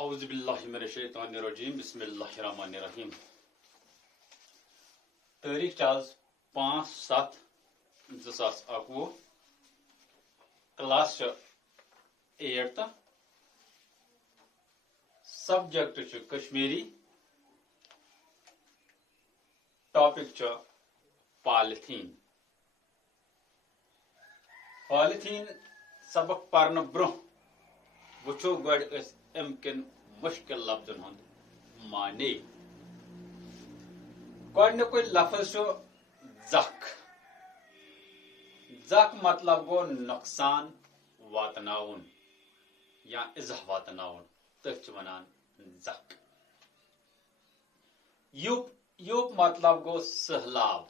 اعوذ باللہ من الشیطان الرجیم بسم اللہ الرحمن الرحیم تاریخ Chaz 5/7/2021 class 8 subject Kashmiri topic polythene سبق پرن برہ وچو گوڑ ام کن مشکل لفظن ہند معنی گوڑنک لفظ زخ زخ مطلب گو نقصان واتناون یا اذہ واتناون تک ونان زخ یوپ مطلب گو سہلاب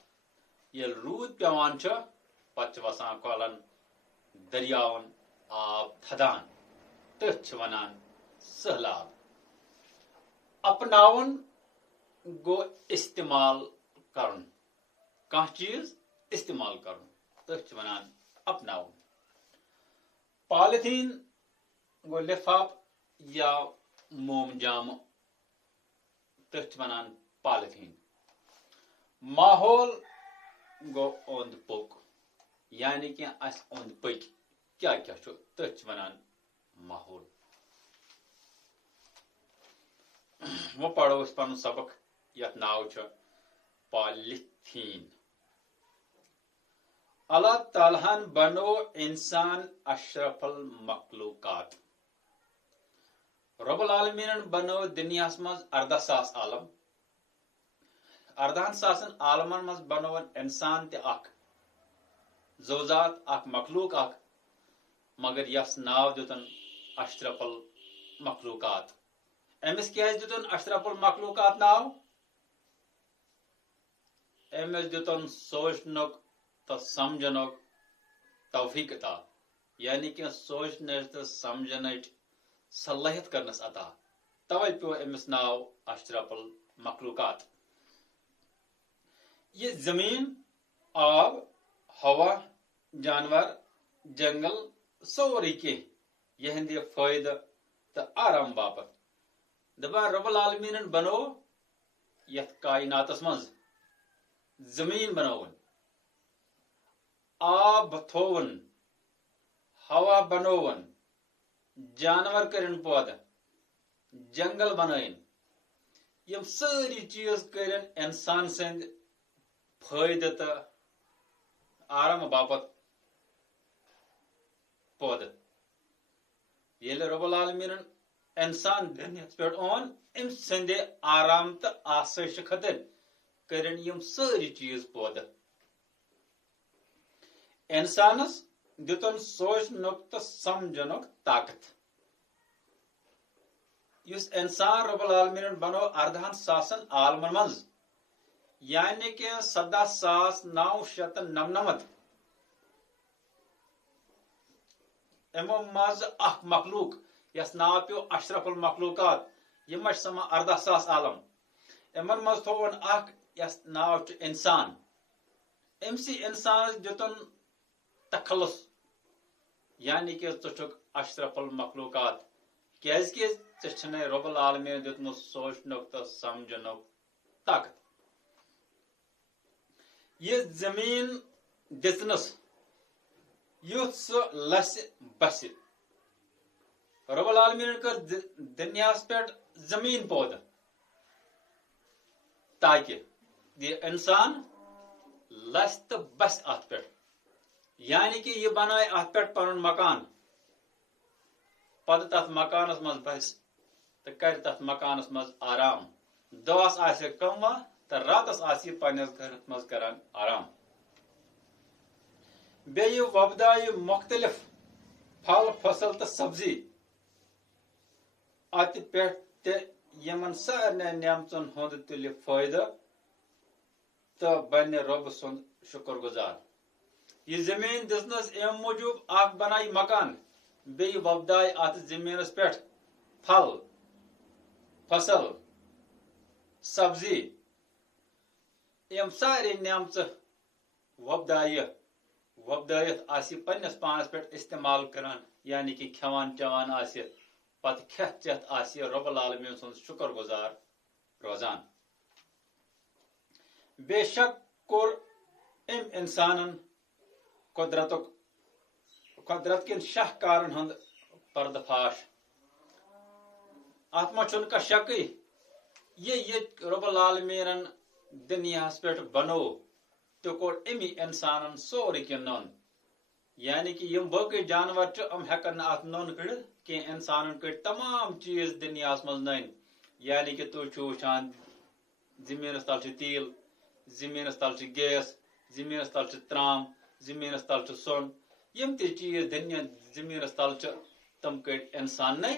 یل رود پیوان پتہ وسان کولن دریاون آب تھدان تک ونان سہلاب اپناون گو استعمال کرن کان چیز استعمال کرن تک ونان اپناون پالیتھین گو لفاف یا موم جام تک ونان پالیتھین ماحول گو اوند پوک یعنی کہ اس اوند پک کیا تک ونان ماحول وہ پڑھو اس پن سبق یت ناو پالیتھین اللہ تعالیٰ بنو انسان اشرف المخلوقات رب العالمین بنو دنیا مز 14,000 عالم 14,000 عالمن مز بنو انسان تہ اخ زوزات اخ مخلوق اخ مگر یس ناو دتن اشرف المخلوقات امس کیا دتن اشرف المخلوقات ناو امس دتن سوچنک تو سمجھنک توفیق عطا یعنی کہ سوچنے تو سمجھنے صلاحیت کرنس عطا توے پیو امس ناو اشرف المخلوقات یہ زمین آب ہوا جانور جنگل سوری کی یہندی فائدہ تو آرام باپت دبا رب العالمین بنو یت کائنات مز زمین بنون آب تھون ہوا بنون جانور کرن پود جنگل بنائن یم ساری چیز کرن انسان سند فائدہ تو آرام باپت پود یل رب العالمین انسان دنیا پہ اون ام سند آرام تو آسائش خاطر کرن یم ساری چیز پود انسانس دتن سوچنک تو سمجھنک طاقت یس انسان رب العالمین بنو 14,000 عالمن مز یعنی کہ 17,999 امو مز اخ مخلوق یس ناو پیو اشرف المخلوقات یم سما 14,000 عالم امن مز تھون اخ یس ناو انسان امسی انسان دتن تخلص یعنی کہ ٹھک اشرف المخلوقات کیاز کہ ٹھنے رب العالمین دتمت سوچنک تو سمجھنک طاقت یہ زمین دتنس یوت سہ لس بس رب العالمین کر دنیا پہ زمین پود تاکہ یہ انسان لس تو بس ات پہ یعنی کہ یہ بنائے ات پہ پن مکان پتہ تر مکانس مز بس تو کر تر مکانس مز آرام دہس آسہ کم تو راتس آس پنس گھرس مز کران آرام بیٚیہِ وۄپدایہِ مختلف پھل فصل تو سبزی ات پہ یمن سارنی نعمتن ہند تُلہِ فٲیدٕ تو بنہِ رۄب سُنٛد شکر گزار یہ زمین دِژنس ام موجوب اخ بنائی مکان بیٚیہِ وۄپدایہِ ات زمینس پہ پھل فصل سبزی یم سارے نعمت وۄپدٲیِتھ آسہِ پننس پانس پہ استعمال کران یعنی کہ کھیوان چوان آسہِ پتہ کھیت چیت آسہِ رب العالمین سُنٛد شکر گزار روزان. بے شک کوٚر أمۍ اِنسانن قدرت کٮ۪ن شاہکارن ہُنٛد پردٕ فاش. اتھ منٛز چھُنہٕ کانٛہہ شکٕے ییٚتہِ رب العالمیٖنن دُنیاہس پٮ۪ٹھ بنوو تہِ کوٚر امی اِنسانن سورُے کینٛہہ نوٚن. یعنی کہ یم باقی جانور چھِ یِم ہٮ۪کن نہٕ اتھ نوٚن کٔڑِتھ کینٛہہ. اِنسانن کٔڑۍ تمام چیٖز دُنیاہس منٛز نٔنۍ. یعنی کہ تُہۍ چھِو وٕچھان زٔمیٖنس تل چھُ تیٖل، زٔمیٖنس تل چھُ گیس، زٔمیٖنس تل چھُ ترام، زٔمیٖنس تل چھُ سۄن. یم تہِ چیٖز زٔمیٖنس تل چھِ تِم کٔڑۍ اِنساننٕے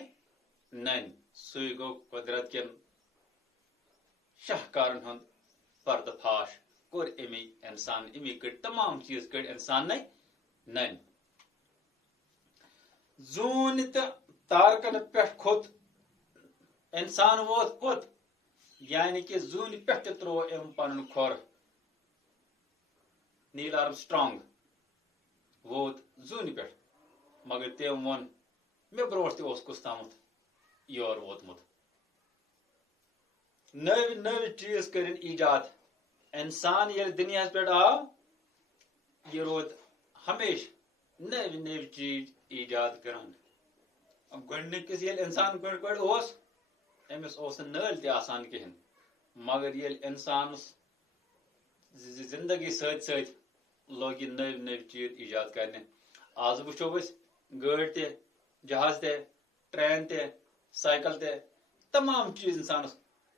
نٔنۍ. سُے گوٚو قدرت کٮ۪ن شاہکارن ہُنٛد پردٕ فاش کوٚر امی اِنسان. امی کٔڑۍ تمام چیٖز کٔڑۍ اِنساننٕے نٔنۍ. زوٗنہِ تہٕ تارکن پٮ۪ٹھ کھوٚت اِنسان ووت کوٚت. یعنی کہ زوٗنہِ پٮ۪ٹھ تہِ تروو أمۍ پنُن کھۄر. نیل آرمسٹرانگ ووت زوٗنہِ پٮ۪ٹھ مگر تٔمۍ ووٚن مےٚ برونٛٹھ تہِ اوس کُس تامتھ یور ووتمُت. نٔوۍ نٔوۍ چیٖز کٔرِن ایجاد. اِنسان ییٚلہِ دُنیاہس پٮ۪ٹھ آو یہِ روٗد ہمیشہِ نٔوۍ نٔوۍ چیٖز ایجاد کران. گۄڈٕنِکِس ییٚلہِ اِنسان گۄڈٕ اوس أمِس اوس نہٕ نٲلۍ تہِ آسان کِہینۍ. مگر ییٚلہِ اِنسانس زندگی سۭتۍ سۭتۍ لوگ یہِ نٔوۍ نٔوۍ چیٖز ایجاد کرنہِ. آز وٕچھو أسۍ گٲڑۍ تہِ، جہاز تہِ، ٹرین تہِ، سایکل تہِ، تمام چیٖز اِنسانس،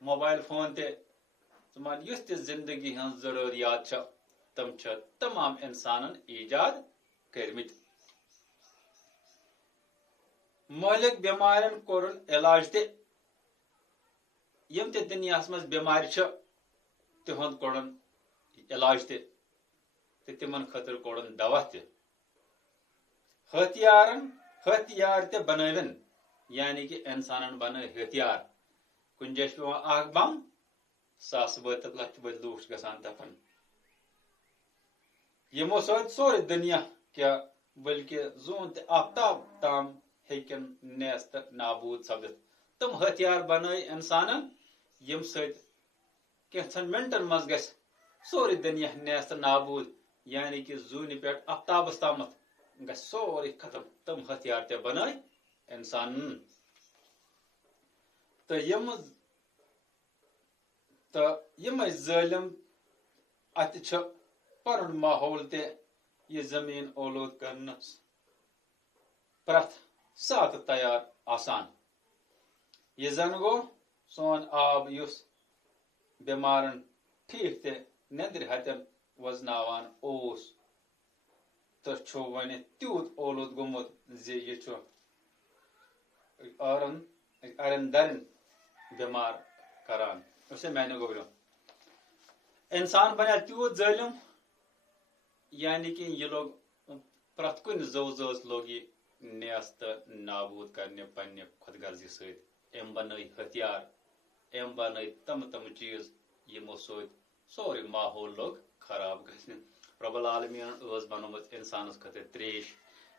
موبایل فون تہِ، ژٕ یُس تہِ زندگی ہٕنٛز ضروٗریات چھِ تِم چھِ تمام اِنسانن ایجاد کٔرمٕتۍ. مٲلِک بٮ۪مارٮ۪ن کوٚرُن علاج تہِ. یم تہِ دُنیاہس منٛز بٮ۪مارِ چھِ تِہُنٛد کوٚڑُن علاج تہِ تہٕ تِمن خٲطرٕ کوٚڑُن دوا تہِ. ہتھیار تہِ بنٲوِن. یعنی کہ اِنسانن بنٲے ہتھیار. کُنہِ جایہِ چھُ پیوان اکھ بم، ساسہٕ بٔدۍ تہٕ لچھِ بٔدۍ لوٗکھ چھِ گژھان دفن. یِمو سۭتۍ سورُے دُنیا کیٛاہ بٔلکہِ زوٗن تہٕ آفتاب تام ہیٚکن نیست تہٕ نابوٗد سپدِتھ. تِم ہتھیار بنٲے اِنسانن ییٚمہِ سۭتۍ کینٛژن منٹن منٛز گژھِ سورُے دُنیا نیست تہٕ نابوٗد. یعنی کہ زوٗنہِ پٮ۪ٹھ آفتابس تامتھ گژھِ سورُے ختم. تِم ہتھیار تہِ بنٲے اِنسانن. تہٕ یِمے ظٲلم اتہِ چھِ پنُن ماحول تہِ یہِ زٔمیٖن اولوٗد کرنس پرٛٮ۪تھ ساتہٕ تیار آسان. یہِ زن گوٚو سون آب یُس بٮ۪مارن ٹھیٖک تہِ نیندرِ ہتٮ۪ن وزناوان اوس تہٕ چھُ وۄنۍ تیوٗت اولوٗد گوٚمُت زِ یہِ چھُ أرن درن بٮ۪مار کران. اسے میانہِ گوٚبرو اِنسان بنیٛا تیوٗت ظٲلم. یعنی کہ یہِ لوگ پرٛٮ۪تھ کُنہِ زٲژ لوگ یہِ نیست تہٕ نابوٗد کرنہِ پننہِ خۄد غرضی سۭتۍ. أمۍ بنٲے ہتھیار، أمۍ بنٲے تِم چیٖز یِمو سۭتۍ سورُے ماحول لوگ خراب گژھنہِ. رب العالمیٖنن ٲس بنٲومٕژ اِنسانس خٲطرٕ تریش.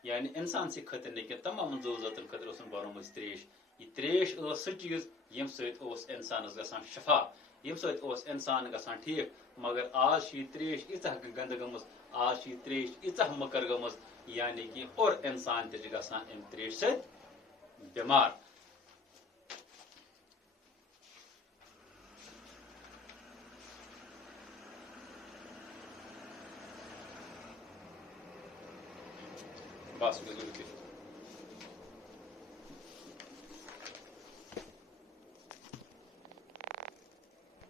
یعنی اِنسانسٕے خٲطرٕ نہٕ کینٛہہ تمام زٲژن خٲطرٕ ٲسن بنٲومٕژ تریش. یہِ تریش ٲس سُہ چیٖز ییٚمہِ سۭتۍ اوس اِنسانس گژھان شفا، ییٚمہِ سۭتۍ اوس اِنسان گژھان ٹھیٖک. مگر آز چھِ یہِ تریش ییٖژاہ گنٛدٕ گٔمٕژ، آز چھِ یہِ تریش ییٖژاہ مٔکٕر گٔمٕژ. یعنی کہ اور اِنسان تہِ چھِ گژھان امہِ تریش سۭتۍ بٮ۪مار. بس